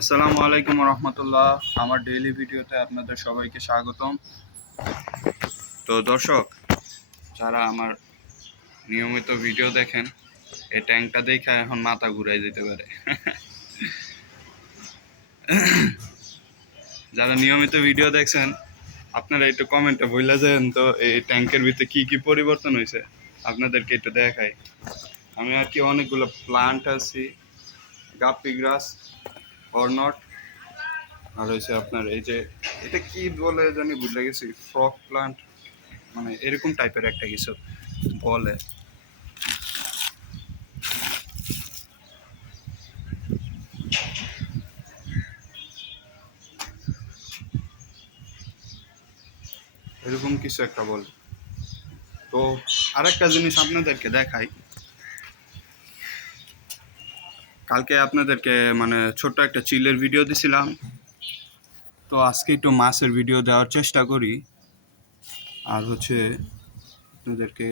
আসসালামু আলাইকুম রহমতুল্লাহ। আমার ডেইলি ভিডিওতে আপনাদের সবাইকে স্বাগতম। তো দর্শক, যারা আমার নিয়মিত ভিডিও দেখেন, এই ট্যাঙ্কটা দেখে এখন মাথা ঘুরাই যেতে পারে। যারা নিয়মিত ভিডিও দেখছেন, আপনারা একটু কমেন্টে বলে যান তো এই ট্যাঙ্কের ভিতরে কি কি পরিবর্তন হয়েছে, আপনাদেরকে একটু দেখাই। আমি আর কি অনেকগুলো প্লান্ট আছি, গাপ্পি গ্রাস, অর্নট, আর হয়েছে আপনার এই যে এটা কি বলে জানি বুঝলে গেছি, ফ্রক প্লান্ট, মানে এরকম টাইপের একটা কিছু বলে। এরকম কিছু একটা বলে। তো আরেকটা জিনিস আপনাদেরকে দেখাই। কালকে আপনাদেরকে মানে ছোট্ট একটা চিলের ভিডিও দিছিলাম, তো আজকে একটু মাছের ভিডিও দেওয়ার চেষ্টা করি। আর হচ্ছে আপনাদেরকে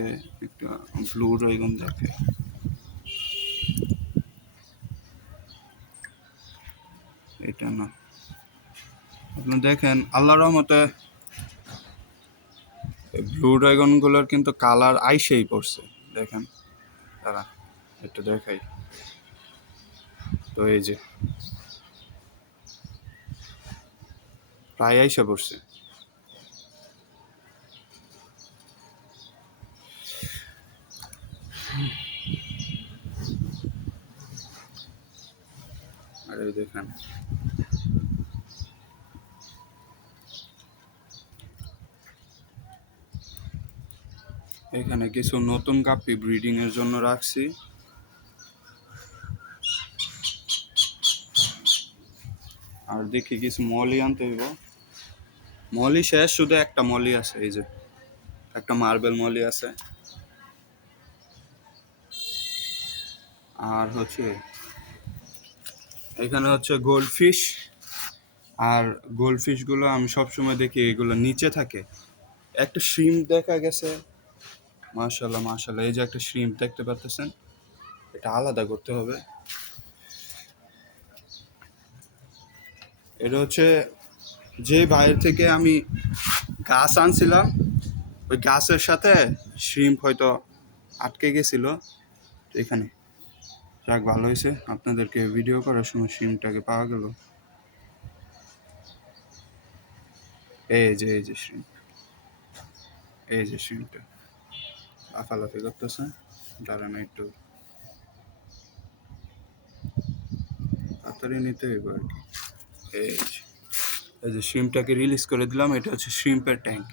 একটা ব্লু ড্রাগন দেখে, এটা না, আপনি দেখেন আল্লাহর রহমতে ব্লু ড্রাগনগুলোর কিন্তু কালার আইসেই পড়ছে, দেখেন তারা, একটু দেখাই। তো এই যে প্রায় আইসা পড়ছে। আর এই দেখেন এখানে কিছু নতুন গাপ্পি ব্রিডিং এর জন্য রাখছি। আর দেখি কিছু মলি আনতে হইব। মলি শেষ, শুধু একটা মলি আছে, এই যে একটা মার্বেল মলি আছে। আর হচ্ছে এখানে হচ্ছে গোল্ডফিশ। আর গোল্ডফিশগুলো আমি সবসময় দেখি এগুলো নিচে থাকে। একটা শ্রিম্প দেখা গেছে, মাশাল্লাহ মাশাল্লাহ, এই যে একটা শ্রিম্প দেখতে পাচ্ছেন, এটা আলাদা করতে হবে। এটা হচ্ছে যে বাইরে থেকে আমি গাছ আনছিলাম, ওই গাছের সাথে শ্রিম্প হয়তো আটকে গেছিল এখানে। যাক, ভালো হয়েছে, আপনাদেরকে ভিডিও করার সময় শ্রিম্পটাকে পাওয়া গেল। এই যে শ্রিম্প, এই যে শ্রিম্পটা লাফালাফি করতেছে, দাঁড়ানো একটু তাড়াতাড়ি নিতে হইব আর কি। এই যে শ্রিম্পটাকে রিলিজ করে দিলাম, এটা হচ্ছে শ্রিম্পের ট্যাঙ্ক।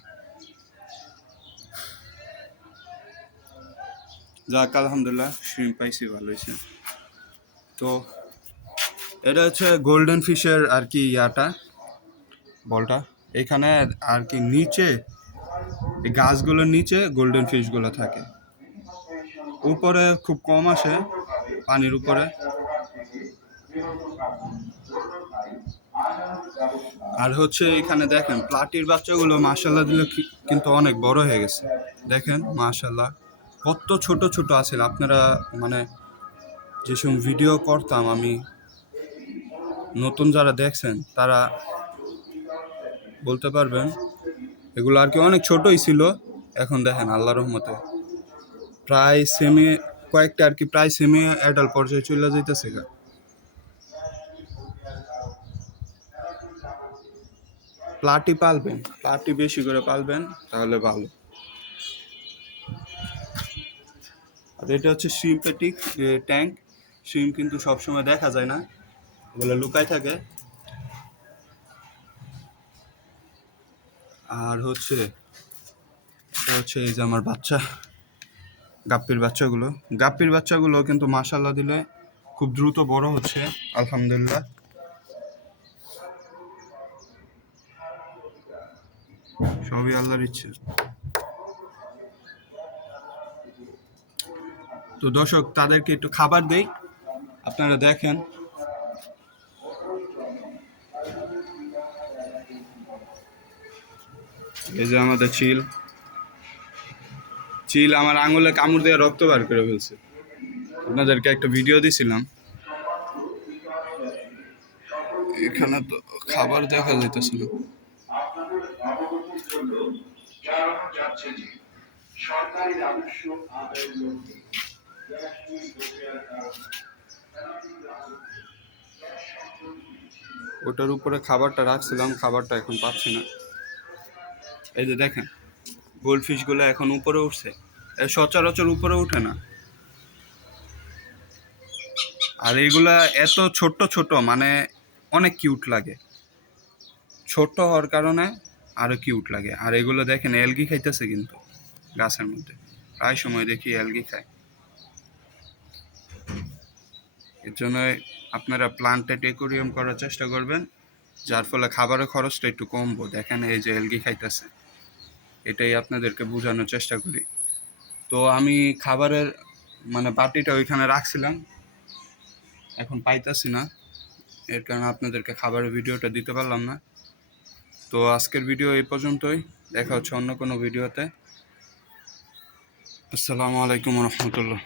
যাক আলহামদুলিল্লাহ, শ্রিম্প পাইছি, ভালো হয়েছে। তো এটা হচ্ছে গোল্ডেন ফিশের আর কি ইয়াটা, বলটা এখানে আর কি নিচে, এই গাছগুলোর নিচে গোল্ডেন ফিশগুলো থাকে, উপরে খুব কম আসে পানির উপরে। আর হচ্ছে এখানে দেখেন প্লাটির বাচ্চাগুলো মাশাল্লাহ দিলে কিন্তু অনেক বড় হয়ে গেছে, দেখেন মাশাল্লাহ কত ছোট ছোট আছে। আপনারা মানে যেসব ভিডিও করতাম আমি, নতুন যারা দেখছেন তারা বলতে পারবেন, এগুলো আর কি অনেক ছোটই ছিল। এখন দেখেন আল্লাহর রহমতে প্রায় সেমি, কয়েকটা আর কি প্রায় সেমি অ্যাডাল্ট পর্যায়ে চলে যাইতেছে। প্লাটি পালবেন, প্লাটি বেশি করে পালবেন, তাহলে ভালো। আর এটা হচ্ছে সিম্পেটিক ট্যাঙ্ক। শিম কিন্তু সবসময় দেখা যায় না, ওগুলো লুকায় থাকে। আর হচ্ছে এটা হচ্ছে এই যে আমার বাচ্চা, গাপ্পির বাচ্চাগুলো কিন্তু মাশাল্লাহ দিলে খুব দ্রুত বড় হচ্ছে আলহামদুলিল্লাহ। সবই আল্লাহর ইচ্ছে। তো দর্শক, তাদেরকে একটু খাবার দেই, আপনারা দেখেন। এই যে আমাদের চিল আমার আঙুলে কামড় দিয়ে রক্ত বার করে ফেলছে, আপনাদেরকে একটা ভিডিও দিছিলাম। এখানে তো খাবার দেখা যাইতেছে না। আপনাদের অবগতির জন্য জানানো যাচ্ছে যে সরকারি রাজস্ব আদায়ের লক্ষ্যে গ্যাস চুরি প্রক্রিয়ার ওটার উপরে খাবারটা রাখছিলাম, খাবারটা এখন পাচ্ছি না। এই যে দেখেন গোল্ডফিশ গুলো এখন উপরে উঠছে, সচরাচর উপরে উঠে না। আর এইগুলা এত ছোট্ট ছোট, মানে অনেক কিউট লাগে, ছোট্ট হওয়ার কারণে আরো কিউট লাগে। আর এগুলো দেখেন অ্যালগি খাইতেছে কিন্তু গাছের মধ্যে, প্রায় সময় দেখি অ্যালগি খায়। এর জন্য আপনারা প্লান্টেড অ্যাকুরিয়াম করার চেষ্টা করবেন, যার ফলে খাবারের খরচটা একটু কমবো। দেখেন এই যে অ্যালগি খাইতেছে, এটাই আপনাদেরকে বোঝানোর চেষ্টা করি। তো আমি খাবারের মানে বাটিটা ওইখানে রাখছিলাম, এখন পাইতাছি না, এর কারণে আপনাদেরকে খাবারের ভিডিওটা দিতে পারলাম না। তো আজকের ভিডিও এই পর্যন্তই, দেখা হচ্ছে অন্য কোনো ভিডিওতে। আসসালামু আলাইকুম রহমতুল্লাহ।